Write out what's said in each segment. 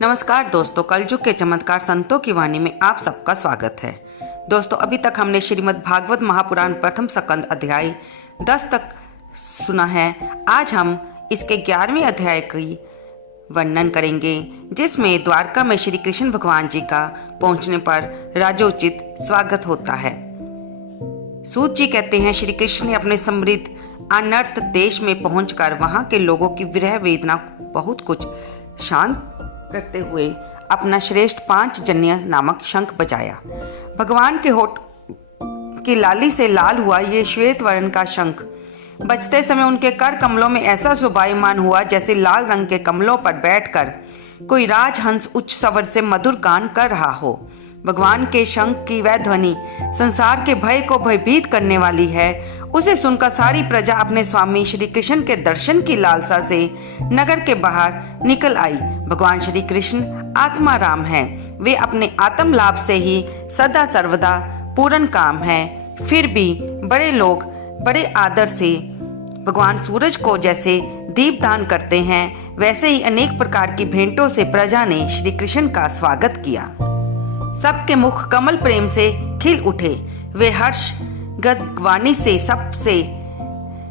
नमस्कार दोस्तों, कलयुग के चमत्कार संतों की वाणी में आप सबका स्वागत है। दोस्तों, अभी तक हमने श्रीमद् भागवत महापुराण प्रथम स्कंद अध्याय 10 तक सुना है। आज हम इसके 11वें अध्याय की वर्णन करेंगे, जिसमें द्वारका में श्री कृष्ण भगवान जी का पहुंचने पर राजोचित स्वागत होता है। सूत जी कहते हैं, श्री कृष्ण ने अपने समृद्ध अनर्थ देश में पहुंचकर वहां के लोगों की विरह वेदना बहुत कुछ शांत करते हुए अपना श्रेष्ठ 5 जन्य नामक शंख बजाया। भगवान के होठ की लाली से लाल हुआ ये श्वेत वर्ण का शंख बजते समय उनके कर कमलों में ऐसा शोभायमान हुआ जैसे लाल रंग के कमलों पर बैठकर कोई राजहंस उच्च स्वर से मधुर गान कर रहा हो। भगवान के शंख की वह ध्वनि संसार के भय को भयभीत करने वाली है। उसे सुनकर सारी प्रजा अपने स्वामी श्री कृष्ण के दर्शन की लालसा से नगर के बाहर निकल आई। भगवान श्री कृष्ण आत्मा राम है, वे अपने आत्म लाभ से ही सदा सर्वदा पूर्ण काम है। फिर भी बड़े लोग बड़े आदर से भगवान सूरज को जैसे दीपदान करते हैं, वैसे ही अनेक प्रकार की भेंटों से प्रजा ने श्री कृष्ण का स्वागत किया। सबके मुख कमल प्रेम से खिल उठे। वे हर्ष गदवाणी से सबसे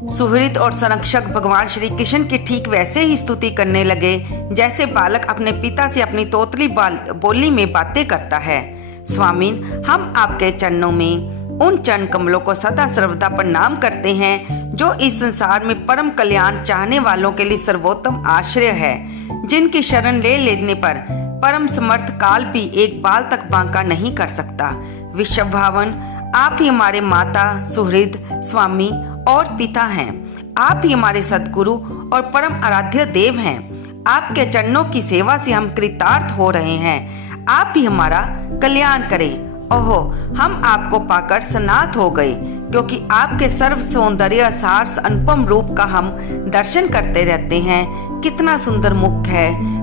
सुहृद और संरक्षक भगवान श्री कृष्ण की ठीक वैसे ही स्तुति करने लगे जैसे बालक अपने पिता से अपनी तोतली बोली में बातें करता है। स्वामीन, हम आपके चरणों में उन चरण कमलों को सदा सर्वदा प्रणाम करते हैं जो इस संसार में परम कल्याण चाहने वालों के लिए सर्वोत्तम आश्रय है, जिनकी शरण ले लेने पर परम समर्थ काल भी एक बाल तक बांका नहीं कर सकता। विश्वभावन, आप ही हमारे माता, सुहृद, स्वामी और पिता हैं। आप ही हमारे सद्गुरु और परम आराध्य देव हैं। आपके चरणों की सेवा से हम कृतार्थ हो रहे हैं। आप ही हमारा कल्याण करें। ओहो, हम आपको पाकर सनाथ हो गए, क्योंकि आपके सर्व सौंदर्य सार अनुपम रूप का हम दर्शन करते रहते हैं। कितना सुंदर मुख है।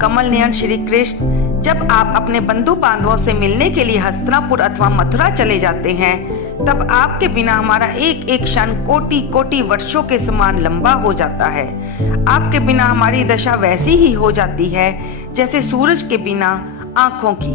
कमल नयन श्री कृष्ण, जब आप अपने बंधु बांधवों से मिलने के लिए हस्तिनापुर अथवा मथुरा चले जाते हैं, तब आपके बिना हमारा एक एक क्षण कोटि कोटि वर्षों के समान लंबा हो जाता है। आपके बिना हमारी दशा वैसी ही हो जाती है जैसे सूरज के बिना आंखों की।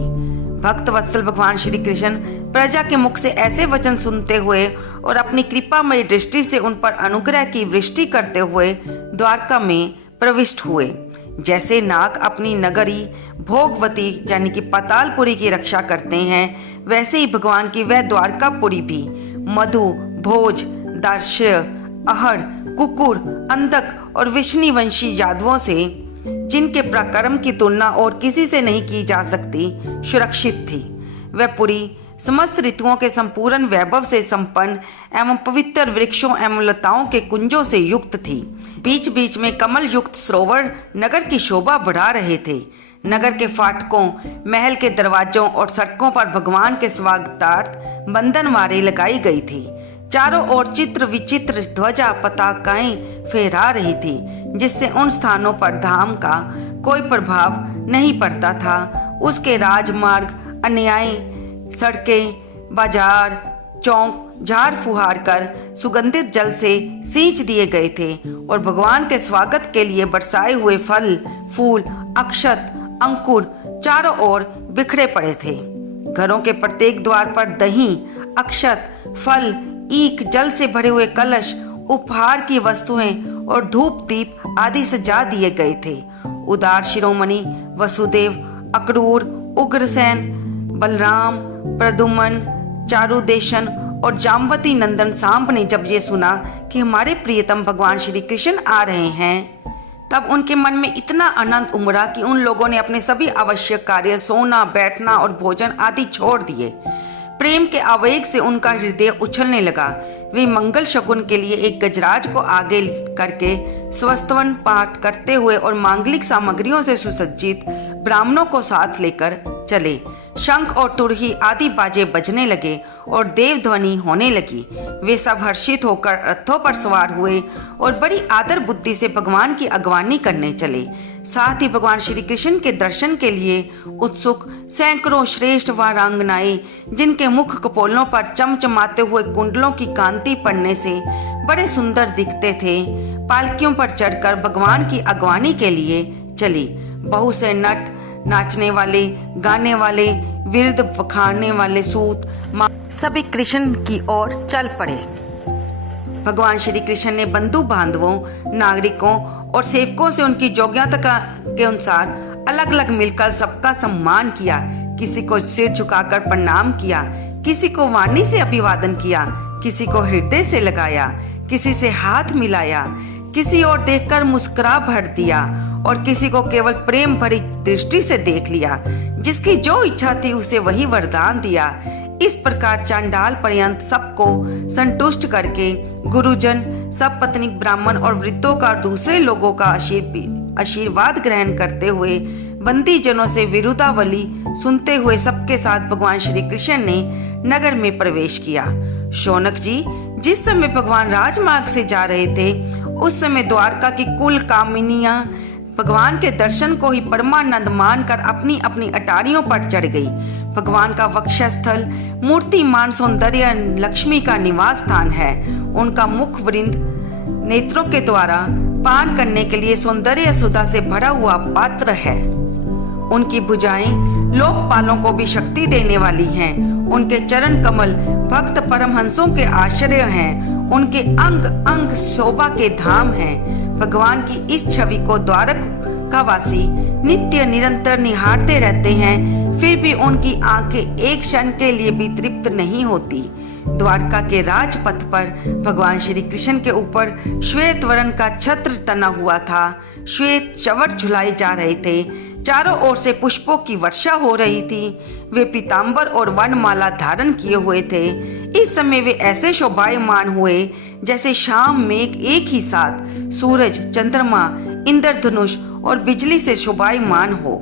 भक्त वत्सल भगवान श्री कृष्ण प्रजा के मुख से ऐसे वचन सुनते हुए और अपनी कृपामय दृष्टि से उन पर अनुग्रह की वृष्टि करते हुए द्वारका में प्रविष्ट हुए। जैसे नाग अपनी नगरी भोगवती यानी कि पातालपुरी की रक्षा करते हैं, वैसे ही भगवान की वह द्वारकापुरी भी मधु, भोज, दार्श्य, अहर, कुकुर, अंधक और विष्णुवंशी यादवों से, जिनके पराक्रम की तुलना और किसी से नहीं की जा सकती, सुरक्षित थी। वह पुरी समस्त ऋतुओं के संपूर्ण वैभव से संपन्न एवं पवित्र वृक्षों एवं लताओं के कुंजों से युक्त थी। बीच बीच में कमल युक्त सरोवर नगर की शोभा बढ़ा रहे थे। नगर के फाटकों, महल के दरवाजों और सड़कों पर भगवान के स्वागतार्थ बंधनवारें लगाई गई थी। चारों ओर चित्र विचित्र ध्वजा पताकाएं फहरा रही थी, जिससे उन स्थानों पर धाम का कोई प्रभाव नहीं पड़ता था। उसके राजमार्ग, अन्याय सड़कें, बाजार, चौक झाड़ फुहार कर सुगंधित जल से सींच दिए गए थे और भगवान के स्वागत के लिए बरसाए हुए फल, फूल, अक्षत, अंकुर चारों ओर बिखरे पड़े थे। घरों के प्रत्येक द्वार पर दही, अक्षत, फल, ईख, जल से भरे हुए कलश, उपहार की वस्तुएं और धूप दीप आदि सजा दिए गए थे। उदार शिरोमणि वसुदेव, अक्रूर, उग्रसेन, बलराम, प्रद्युम्न, चारुदेशन और जामवती नंदन सांब ने जब ये सुना कि हमारे प्रियतम भगवान श्री कृष्ण आ रहे हैं, तब उनके मन में इतना आनंद उमड़ा कि उन लोगों ने अपने सभी आवश्यक कार्य, सोना, बैठना और भोजन आदि छोड़ दिए। प्रेम के आवेग से उनका हृदय उछलने लगा। वे मंगल शकुन के लिए एक गजराज को आगे करके स्वस्तवन पाठ करते हुए और मांगलिक सामग्रियों से सुसज्जित ब्राह्मणों को साथ लेकर चले। शंख और तुरही आदि बाजे बजने लगे और देव ध्वनि होने लगी। वे सब हर्षित होकर रथों पर सवार हुए और बड़ी आदर बुद्धि से भगवान की अगवानी करने चले। साथ ही भगवान श्री कृष्ण के दर्शन के लिए उत्सुक सैकड़ों श्रेष्ठ वीरांगनाएं, जिनके मुख कपोलों पर चमचमाते हुए कुंडलों की कांति पड़ने से बड़े सुंदर दिखते थे, पालकियों पर चढ़कर भगवान की अगवानी के लिए चली। बहुत से नट, नाचने वाले, गाने वाले, विरुद्ध पखाड़ने वाले सूत सभी कृष्ण की ओर चल पड़े। भगवान श्री कृष्ण ने बंधु बांधवों, नागरिकों और सेवकों से उनकी योग्यता के अनुसार अलग अलग मिलकर सबका सम्मान किया। किसी को सिर झुकाकर प्रणाम किया, किसी को वाणी से अभिवादन किया, किसी को हृदय से लगाया, किसी से हाथ मिलाया, किसी और देखकर मुस्कुरा भर दिया और किसी को केवल प्रेम भरी दृष्टि से देख लिया। जिसकी जो इच्छा थी उसे वही वरदान दिया। इस प्रकार चांडाल पर्यंत सबको संतुष्ट करके गुरुजन, सब पत्नी, ब्राह्मण और वृद्धों का दूसरे लोगों का आशीर्वाद ग्रहण करते हुए बंदी जनों से विरुद्धावली सुनते हुए सबके साथ भगवान श्री कृष्ण ने नगर में प्रवेश किया। शौनक जी जिस समय भगवान राजमार्ग से जा रहे थे उस समय द्वारका की कुल कामिनियां भगवान के दर्शन को ही परमानंद मानकर अपनी अपनी अटारियों पर चढ़ गई। भगवान का वक्षस्थल मूर्तिमान सौंदर्य लक्ष्मी का निवास स्थान है। उनका मुख वृंद नेत्रों के द्वारा पान करने के लिए सौंदर्य सुधा से भरा हुआ पात्र है। उनकी भुजाएं लोकपालों को भी शक्ति देने वाली हैं। उनके चरण कमल भक्त परमहंसों के आश्रय हैं। उनके अंग अंग शोभा के धाम हैं। भगवान की इस छवि को द्वारकावासी नित्य निरंतर निहारते रहते हैं, फिर भी उनकी आंखें एक क्षण के लिए भी तृप्त नहीं होती। द्वारका के राजपथ पर भगवान श्री कृष्ण के ऊपर श्वेत वर्ण का छत्र तना हुआ था। श्वेत चवर झुलाए जा रहे थे। चारों ओर से पुष्पों की वर्षा हो रही थी। वे पीतांबर और वनमाला धारण किए हुए थे। इस समय वे ऐसे शोभायमान हुए जैसे शाम मेघ एक ही साथ सूरज, चंद्रमा, इंद्रधनुष और बिजली से शोभायमान हो।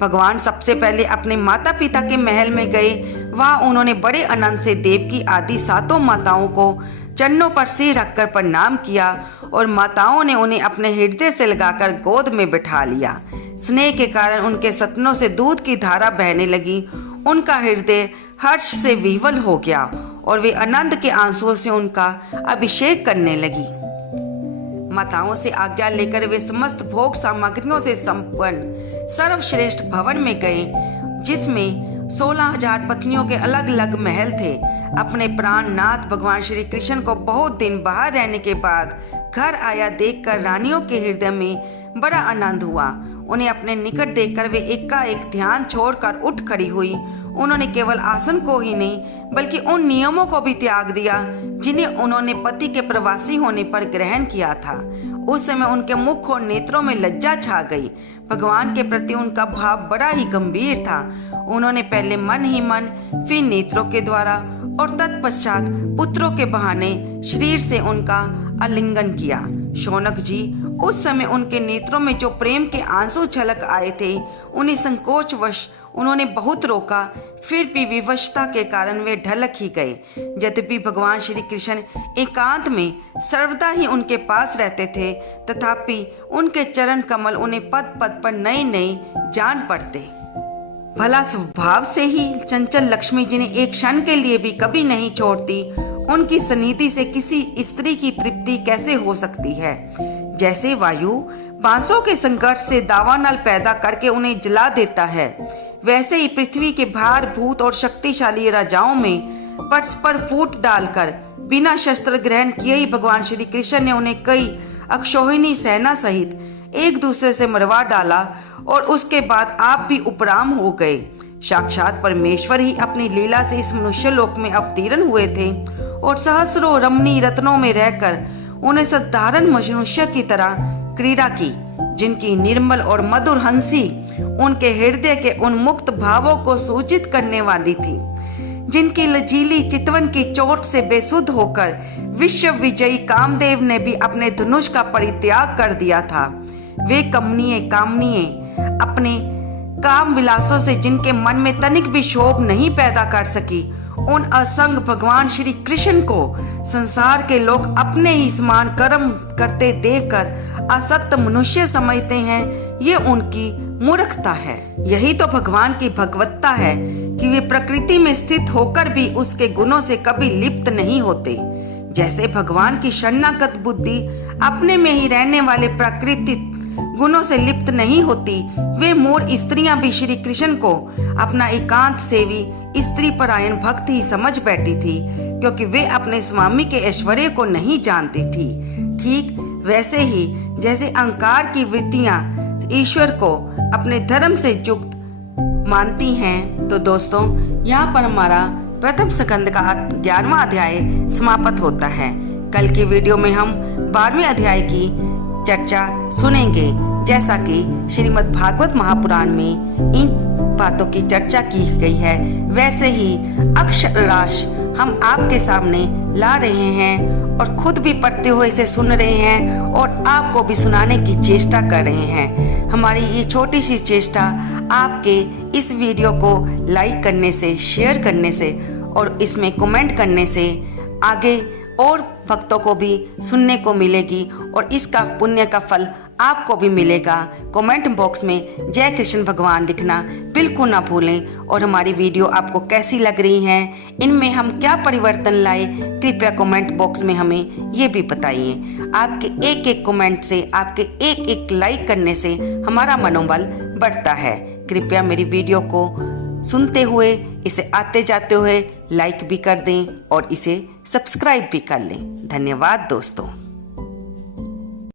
भगवान सबसे पहले अपने माता पिता के महल में गए। वहां उन्होंने बड़े आनंद से देवकी आदि सातों माताओं को चरणों पर सिर रखकर प्रणाम किया और माताओं ने उन्हें अपने हृदय से लगाकर गोद में बिठा लिया। स्नेह के कारण उनके सतनों से दूध की धारा बहने लगी। उनका हृदय हर्ष से विह्वल हो गया और वे आनंद के आंसुओं से उनका अभिषेक करने लगी। माताओं से आज्ञा लेकर वे समस्त भोग सामग्रियों से संपन्न सर्वश्रेष्ठ भवन में गए, जिसमें 16,000 पत्नियों के अलग अलग महल थे। अपने प्राणनाथ भगवान श्री कृष्ण को बहुत दिन बाहर रहने के बाद घर आया देखकर रानियों के हृदय में बड़ा आनंद हुआ। उन्हें अपने निकट देखकर वे एकाएक ध्यान छोड़कर उठ खड़ी हुई। उन्होंने केवल आसन को ही नहीं बल्कि उन नियमों को भी त्याग दिया जिन्हें उन्होंने पति के प्रवासी होने पर ग्रहण किया था। उस समय उनके मुख और नेत्रों में लज्जा छा गई। भगवान के प्रति उनका भाव बड़ा ही गंभीर था। उन्होंने पहले मन ही मन, फिर नेत्रों के द्वारा और तत्पश्चात पुत्रों के बहाने शरीर से उनका आलिंगन किया। शौनक जी उस समय उनके नेत्रों में जो प्रेम के आंसू छलक आए थे, उन्हें संकोचवश उन्होंने बहुत रोका, फिर भी विवशता के कारण वे ढलक ही गए। यद्यपि भगवान श्री कृष्ण एकांत में सर्वदा ही उनके पास रहते थे, तथापि उनके चरण कमल उन्हें पद पद पर नए नए जान पड़ते। भला स्वभाव से ही चंचल लक्ष्मी जिन्हें एक क्षण के लिए भी कभी नहीं छोड़ती, उनकी सनिधि से किसी स्त्री की तृप्ति कैसे हो सकती है। जैसे वायु बांसों के संघर्ष से दावानल पैदा करके उन्हें जला देता है, वैसे ही पृथ्वी के भार भूत और शक्तिशाली राजाओं में परस्पर फूट डालकर बिना शस्त्र ग्रहण किए ही भगवान श्री कृष्ण ने उन्हें कई अक्षौहिणी सेना सहित एक दूसरे से मरवा डाला और उसके बाद आप भी उपराम हो गए। साक्षात परमेश्वर ही अपनी लीला से इस मनुष्य लोक में अवतीर्ण हुए थे और सहस्रों रमणीय रत्नों में रहकर उन्हें साधारण मनुष्य की तरह क्रीड़ा की, जिनकी निर्मल और मधुर हंसी उनके हृदय के उन्मुक्त भावों को सूचित करने वाली थी, जिनकी लजीली चितवन की चोट से बेसुध होकर विश्व विजयी कामदेव ने भी अपने धनुष का परित्याग कर दिया था। वे कामनीय अपने काम विलासों से जिनके मन में तनिक भी शोभ नहीं पैदा कर सकी, उन असंग भगवान श्री कृष्ण को संसार के लोग अपने ही समान कर्म करते देखकर आसक्त मनुष्य समझते हैं। ये उनकी मूर्खता है। यही तो भगवान की भगवत्ता है कि वे प्रकृति में स्थित होकर भी उसके गुणों से कभी लिप्त नहीं होते। जैसे भगवान की शरणागत बुद्धि अपने में ही रहने वाले प्राकृतिक गुणों से लिप्त नहीं होती, वे मोर स्त्रियां भी श्री कृष्ण को अपना एकांत सेवी स्त्री परायण भक्त ही समझ बैठी थी, क्योंकि वे अपने स्वामी के ऐश्वर्य को नहीं जानती थी। ठीक वैसे ही जैसे अहंकार की वृत्तियां ईश्वर को अपने धर्म से युक्त मानती हैं। तो दोस्तों, यहाँ पर हमारा प्रथम स्कंद का 11वां अध्याय समाप्त होता है। कल की वीडियो में हम 12वें अध्याय की चर्चा सुनेंगे। जैसा कि श्रीमद् भागवत महापुराण में इन बातों की चर्चा की गई है, वैसे ही अक्षरराश हम आपके सामने ला रहे हैं और खुद भी पढ़ते हुए इसे सुन रहे हैं और आपको भी सुनाने की चेष्टा कर रहे हैं। हमारी ये छोटी सी चेष्टा आपके इस वीडियो को लाइक करने से, शेयर करने से और इसमें कमेंट करने से आगे और भक्तों को भी सुनने को मिलेगी और इसका पुण्य का फल आपको भी मिलेगा। कमेंट बॉक्स में जय कृष्ण भगवान लिखना बिल्कुल ना भूलें। और हमारी वीडियो आपको कैसी लग रही हैं, इनमें हम क्या परिवर्तन लाए, कृपया कमेंट बॉक्स में हमें ये भी बताइए। आपके एक एक कमेंट से, आपके एक एक लाइक करने से हमारा मनोबल बढ़ता है। कृपया मेरी वीडियो को सुनते हुए इसे आते जाते हुए लाइक भी कर दें और इसे सब्सक्राइब भी कर लें। धन्यवाद दोस्तों।